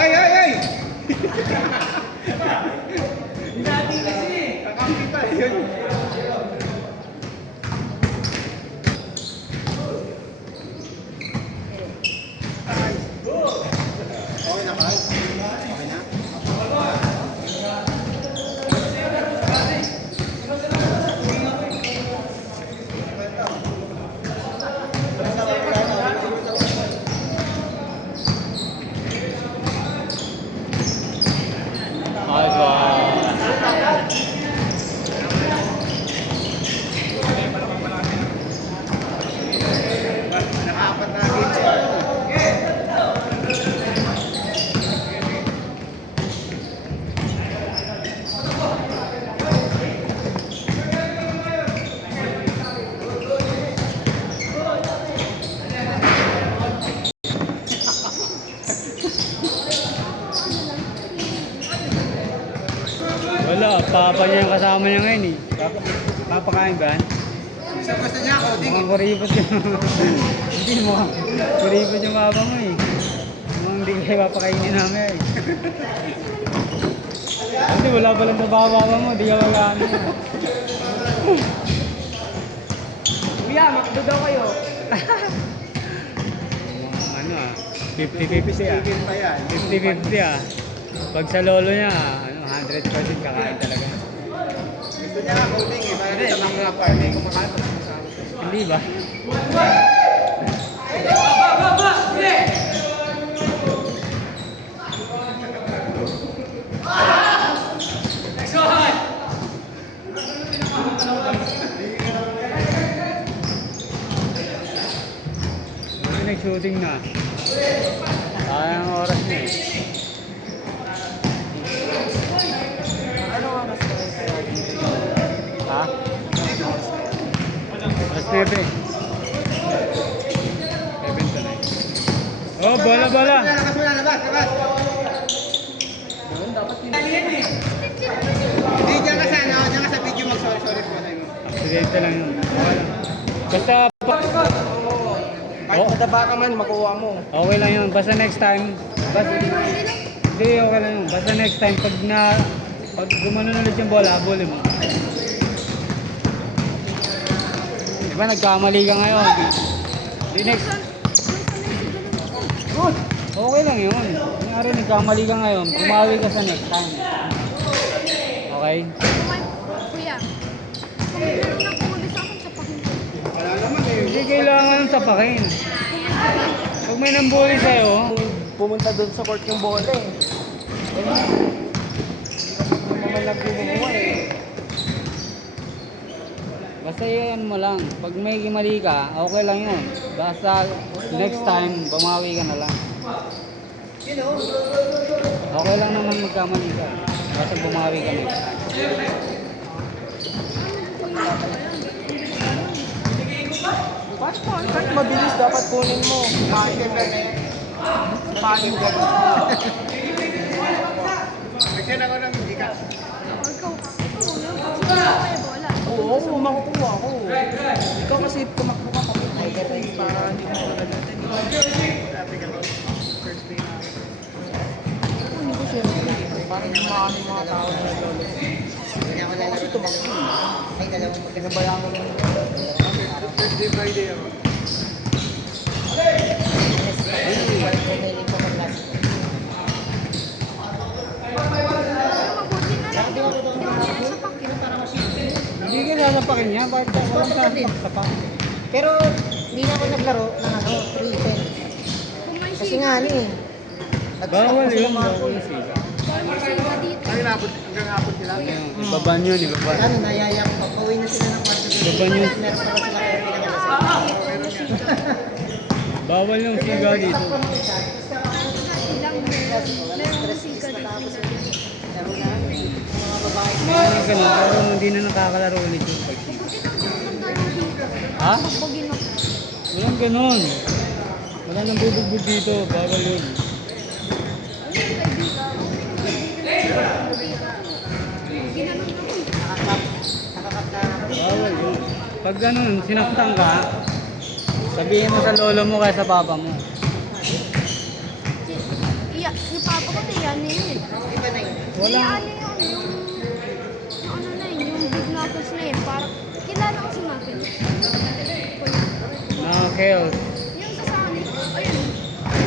Ay, ay, ay! Dati kasi. Kakampi pa yun. Okay na, Carl? Okay na? Ayos ba? Nakaapat na game. Wala, papa niya yung kasama niya ngayon eh. Papakain ba? Gusto niya ako, Mga kuripot yung... Hindi mo, kuripot yung papa mo eh. Mga hindi kayo papakainin namin eh. Kasi wala palang trabaho papa mo, di ka magkano. Kuya, makdo daw kayo. Ano ah, 50-50 ah. Game pa yan. 50-50 ah. Pag sa lolo niya, ano, 100% kakain talaga. Gusto niya nga coding eh. Para sa mga party kumakain. Hindi ba? Nag-shooting na. Sayang ang oras niya eh. Ano oras na kayo kaya dito? Ha? Alas 9. 7 to 9. Oh, bola, bola! Labas mo na, labas, labas. Doon dapat pinalihan eh. Hindi, dyan ka sa ano, dyan ka sa video mag-sorry po sa'yo. Aksidente lang yun. Basta, Kahit madaba ka man, makuha mo. okay lang yun. Basta next time, hindi, okay lang yun. Basta next time, pag gumanon ulit yung bola, habulin mo. Diba, nagkamali ka ngayon. Di next. Good. Okay lang yun. Nangyari, nagkamali ka ngayon. Kumawi ka sa next time. Okay? Kuya, kung meron ng pulis ako sa pakinto. Wala naman eh. Hindi kailangan sapakin. Pag may nambuli sa'yo, Pumunta doon sa court yung bola eh. Hindi naman lang bumuha eh. basta yan mo lang. Pag may mali ka, okay lang yun. Basta next time, bumawi ka na lang. Okay lang naman magkamali ka. Basta bumawi ka next time. Kahit mabilis dapat kunin mo. Paano yung gano'n? Nagsiyan ako ng hindi ka. Ikaw kaya bola. Oo, makukuha ako. Ikaw kasi tumakbo ka kapit na i-raise para hindi mo magagatan. Hindi ko siyempre. Parang yung mga tao na naglolo. Kaya ako lalaro tumakbo. Ay, dalawang Pinabayaan mo lang. Thursday, Friday ako. Mabuti na lang. Hindi ako sa pakinto. Hindi ka sasapakin niya. Bakit ka walang sapak? Pero hindi na ako naglaro ng ano, 310. Kung may Kasi siga nga ano dito. eh. Bawal Kasi yun. mga Bawal yung siga. Kung may siga dito. Ay, inabot, hanggang hapon sila. Ibaban yun, ibaban. Ano, nayaya ko. Pauwi na sila ng kwarto. Ibaban yun. Next na sila kaya pinagalasing. Bawal yung siga dito. Ilang merong siga dito. Laro na. Mga babae. Mga ganun, pero hindi na nakakalaro ulit yung pagsiga. Ha? Pagpagin ako. Walang ganun. Wala nang bubugbog dito. Bawal yun. Ginanon ako. Nakakat na. Bawal yun. Pag ganun, sinaktan ka, sabihin mo sa lolo mo kaya sa papa mo. Iya, yung papa Ako na yan eh. Iba na yun. Wala. Ano yung ano na yun, yung big knuckles na yun. Parang, kilala ko si Knuckles. Knuckles. Yung sa Sonic, ayun.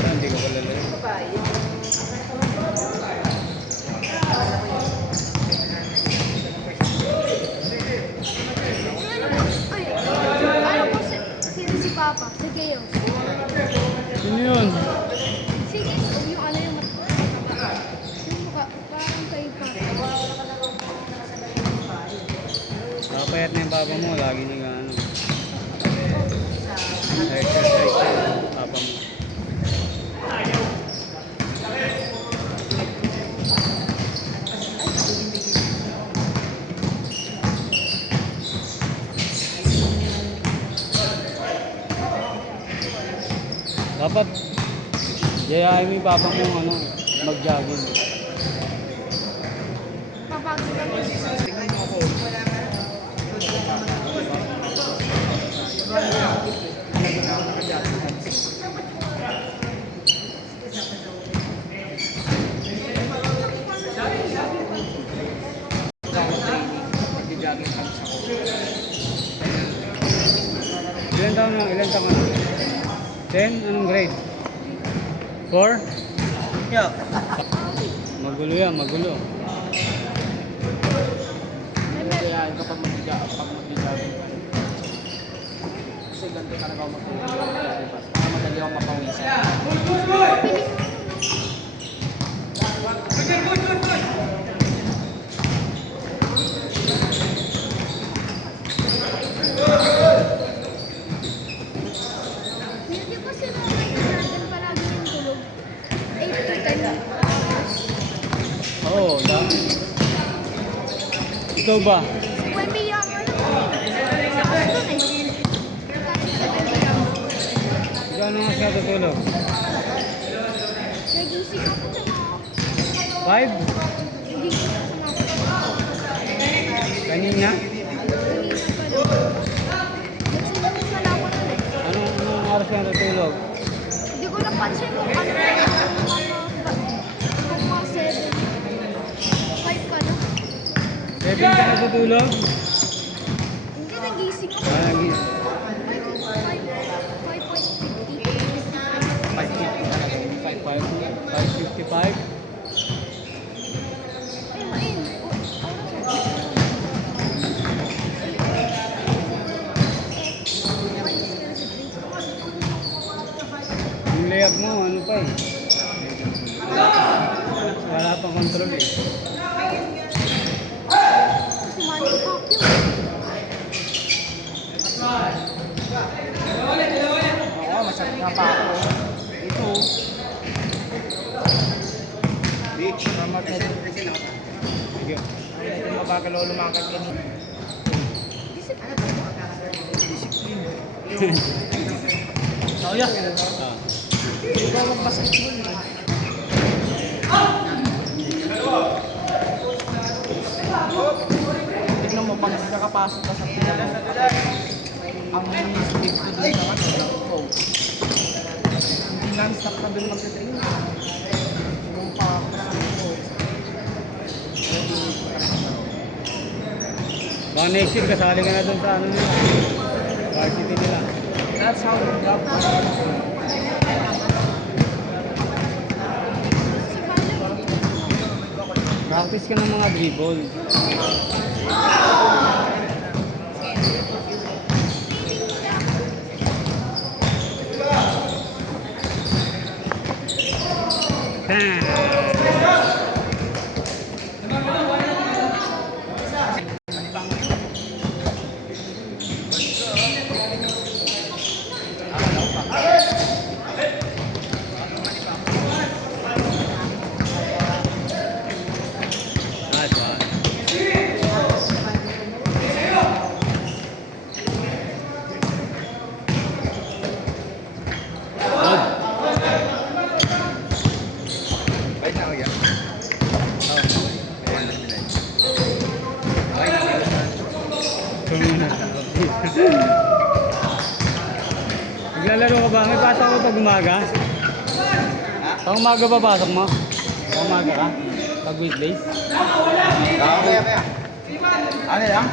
Hindi ko pala lang. Ano po si Papa, si Chaos. Sino yun? Si Chaos, yung ano yung mukha, parang kay Papa. Kapayat na yung papa mo, lagi nang ano. Exercise yung papa mo. Dapat yayain mo yung papa mo ano, mag-jogging. Papagod naman. Nag-jogging kami sa ko. Ilan taon na? Ilan taon ka na? 10? Anong grade? 4? Yeah. Magulo yan, magulo. Kaya kapag mag-jogging ka. Kasi ganito talaga ako mag-jogging. Para madali ako mapawisan. Hindi ko sila nandun palagi yung tulog. 8 to 10 hours. Oo, dami. Ikaw ba? Si Wemby yung ano, lakas dun eh. Kasi si Wemby yung Gano'n nga siya tutulog? nagising ako sa mga 5? nagising ako sa mga Kanina? kanina pa lang. Nagsimulan ako nun eh. Anong oras siya tutulog? Hindi ko napansin kung ano kung mga 7. 5 ka na. 7 ka natutulog? Hindi, nagising ako. Nagis. 5.50. 5:55? Ay, main. Yung layag mo, ano pa eh? Wala pang control eh. Money pop yun. Oo, masakit nga pa ako. Ito. Beach. Sige. Ito mabagal ako lumakad kanina. Oh, yeah. Ah. Ikaw mag-basketball eh. Tignan mo, pag nakapasok ka sa pinag ang speed ko dun sa ano, hindi non-stop ka dun mag-train. Yung pa, Baka next year, kasali ka na dun sa ano nila. Varsity nila. that's how you drop. Practice ka ng mga dribble. Naglalaro ka ba? May pasok ko pag umaga? Pag umaga ba pasok mo? Umaga ka? Pag weekdays? Kaya. Ano lang?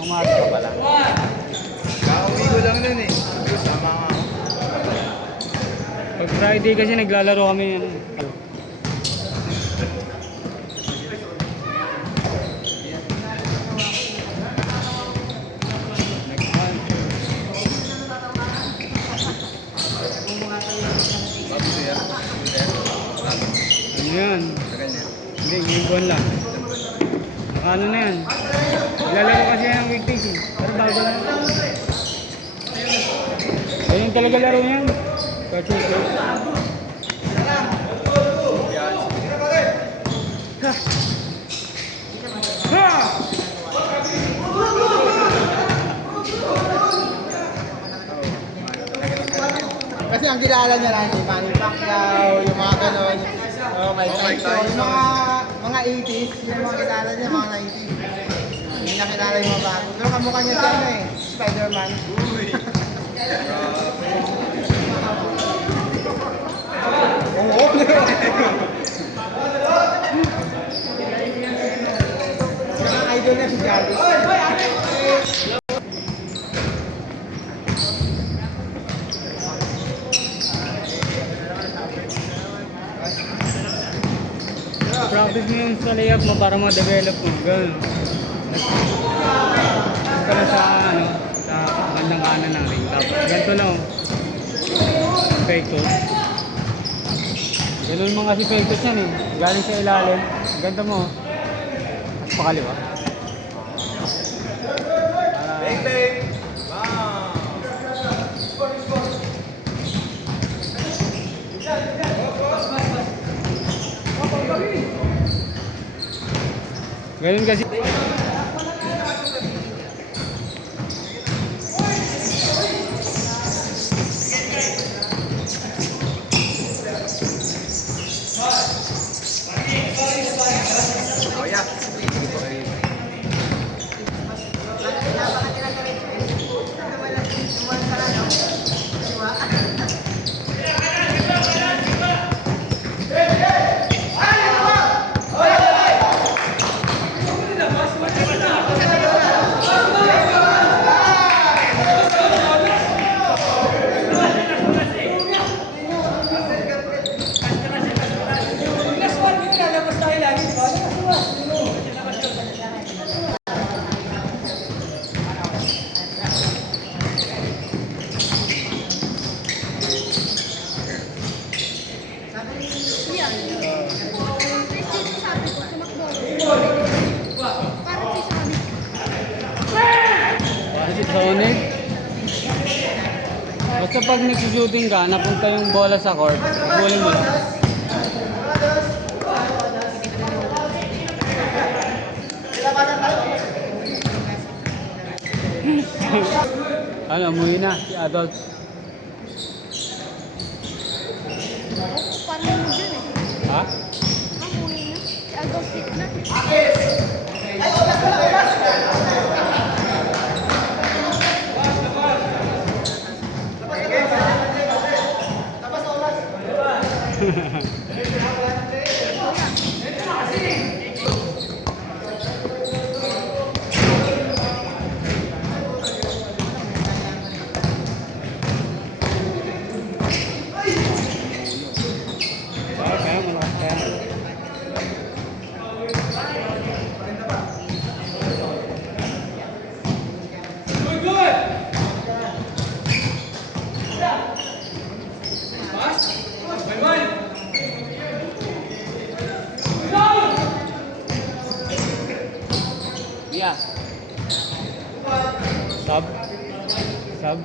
Umaga ka pala. Kauwi ko lang nun eh. Sama nga ako. Pag Friday kasi naglalaro kami ano. Next month. Ano yan? Hindi, ngayong buwan lang. Ano na yan? Naglalaro kasi yan ng weekdays eh. Pero bago lang. Ayun talaga laro yan. Pachito. Kasi ang kilala niya lang, si Manny Pacquiao, yung mga ganon. Oh, Mike Tyson. Yung mga 80s, yung mga kilala niya, mga 90s. Hindi niya kilala yung mga bago. Pero kamukha niya siya ano eh, Spider-Man. Oo. Yung idol niya si Jolly. Practice mo yung sa layup mo para ma-develop mo. Ganun. Tapos ka na sa, ano, sa bandang kanan ng ring. Tapos ganito lang. Fake toss. Ganun mga si fake toss yan eh. Galing sa ilalim. Ganito mo. At pakaliwa. Ganun kasi. Yan. Kasi sabi ko, tumakbo. Parang si sabi. Bakit Sonic? Basta pag nagsushooting ka, napunta yung bola sa court, bulin mo lang. Ano, umuwi na si Adolf. Parang mo dyan eh. Ha? Amoy na. Si Adolf Hitler. Kaya malakas kaya. Yeah. Sub. Sub.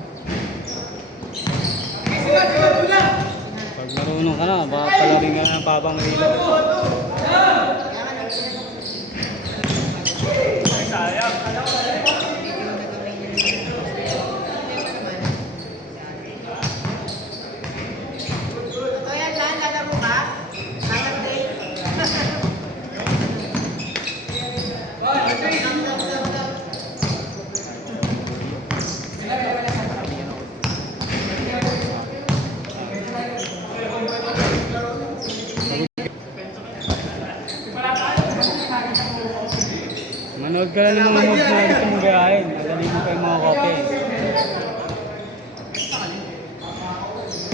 Pag marunong ka na, baka palaring ka na ng Papang Rila. Ito yan, lalaro ka? Lalagday. Manood ka lang ng mga moves na gusto mong gayahin. Madali mo kayo mga copy.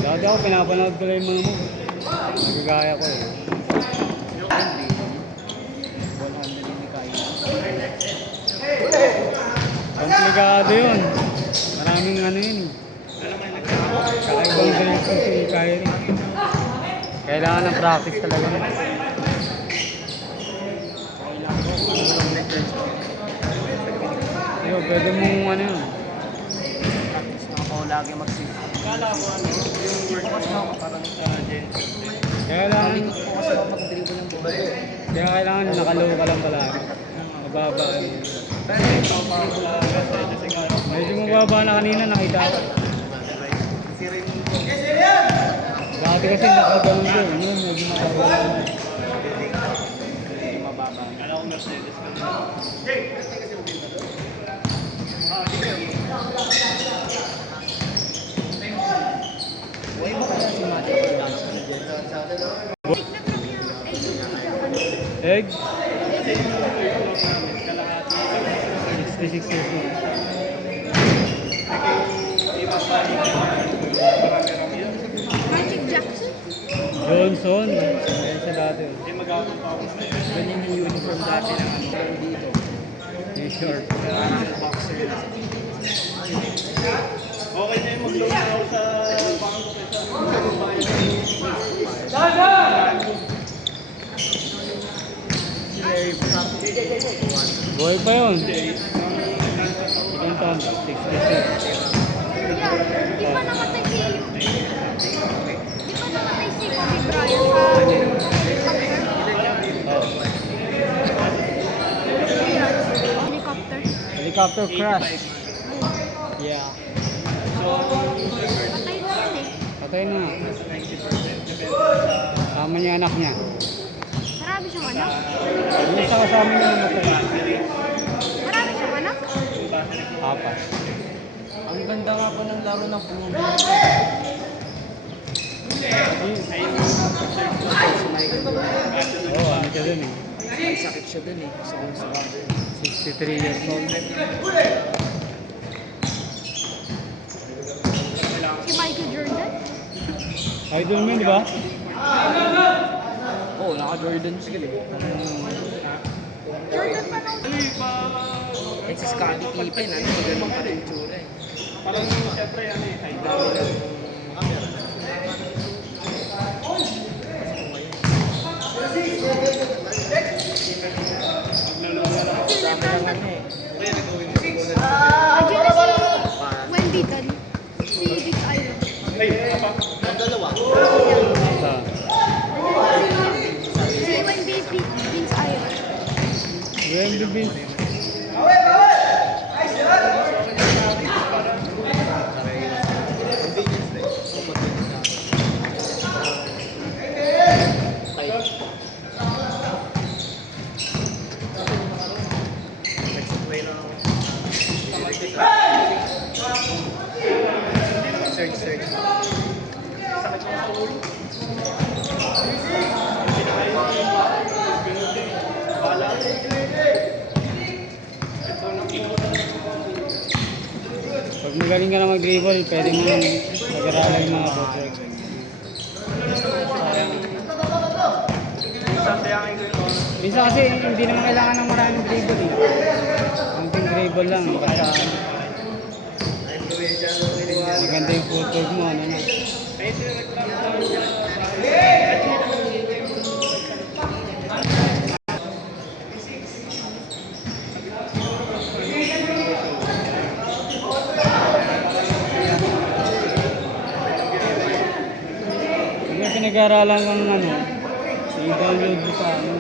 Dati ako, pinapanood ko lang yung mga moves. Nagagaya ko eh. Komplikado yun. Maraming ano yun eh. Kakaibang direction si Kyrie. Kailangan ng practice talaga yun. Yo, pwede mong ano yun. Practice na ako lagi mag-sit. Kala ko ano, yung workouts na ako parang Kailangan, malikot po kasi ako mag-dribble ng bola. kaya kailangan nakalow ka lang palagi. Mababa eh. Medyo mababa na kanina, nakita ko. Dati kasi nakaganon din. Yun, medyo nakaganon. Way ba kaya si Mati? Egg? 66 years old. Magic Jackson? Johnson. Ayan siya dati. Ganyan yung uniform dati ng ano dito. Yung short. Parang boxer. Okay na yung mag-load na ako sa bangko Boy pa yun. Ilang taon? 66. Di ba namatay si... Di ba namatay si Kobe Bryant sa helicopter? Helicopter. Helicopter crash. Yeah. Patay na yun eh. Patay na. Sama niya anak niya. Marami siyang anak. Yung isa kasama niya namatay. Marami siyang anak. Apat. Ang ganda nga po ng laro ng Pumubi. Oo, ano siya dun eh. May sakit siya dun eh. Sa 63 years old. Si Michael Jordan. Idol mo yun, di ba? Oo, naka-Jordan sila eh. Jordan pa nung... Eh si Scottie Pippen, ano, ganun pa rin tsura eh. Parang siyempre ano eh, high down. Andiyan na si Wendy Dunn. Si Vince Iron. Sa... Si Wendy Vince Iron. Wendy Vince. Search. Pag magaling ka na mag-dribble, pwede mo nang pag-aralan yung mga footwork. Minsan kasi hindi naman kailangan ng maraming dribble eh. Konting dribble lang eh. Basta maganda yung footwork mo, ano na. Pag may pinag-aaralan kang ano, i-download mo sa ano.